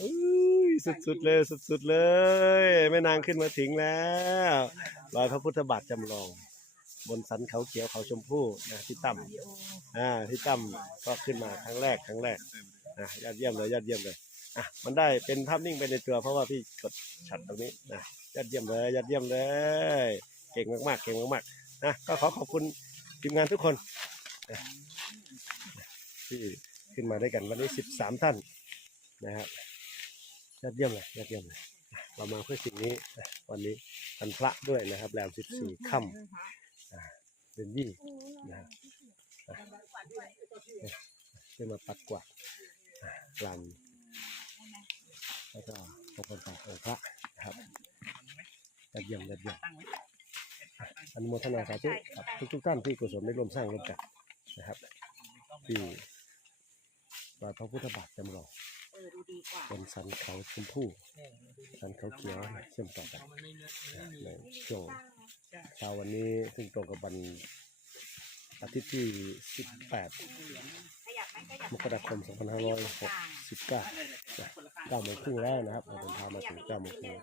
อุ้ยสุดๆเลยสุดๆเลยแม่นางขึ้นมาถึงแล้วรอยพระพุทธบาทจำลอง บนสันเขาเขียวเขาชมพู่นะที่ตั้มอ่าที่ตั้มก็ขึ้นมาครั้งแรกครั้งแรกนะยอดเยี่ยมเลยยอดเยี่ยมเลยอะมันได้เป็นภาพนิ่งไปในตัวเพราะว่าพี่กดฉัดตรงนี้นะยอดเยี่ยมเลยยอดเยี่ยมเลย เก่งมากๆเก่งมากๆนะก็ขอขอบคุณทีมงานทุกคนที่ขึ้นมาด้วยกันวันนี้สิบสามท่านนะครับ ยอดเยี่ยมเลยยอดเยี่ยมเลยเรามาเพื่อสิ่งนี้วันนี้วันพระด้วยนะครับแรมสิบสี่ค่ำเดือนยี่นะครับอะขึ้นมาปัดกวาดอะลำแล้วก็ขอบคุณพระองพระนะครับยอดเยี่ยมยอดเยี่ยมอนุโมทนาสาธุกับทุกทุกๆท่านที่กุศลได้ร่วมสร้างร่วมกันนะครับที่วัดพระพุทธบาทจำลอง บนสันเขาชมพู่สันเขาเขียวเชื่อมต่อกันนะในช่วงเช้าวันนี้ซึ่งตรงกับวันอาทิตย์ที่ 18ขยับไหมขยับมกราคม 2569นะ9โมงครึ่งแล้วนะครับเราเดินทางมาถึง9โมงครึ่งแล้ว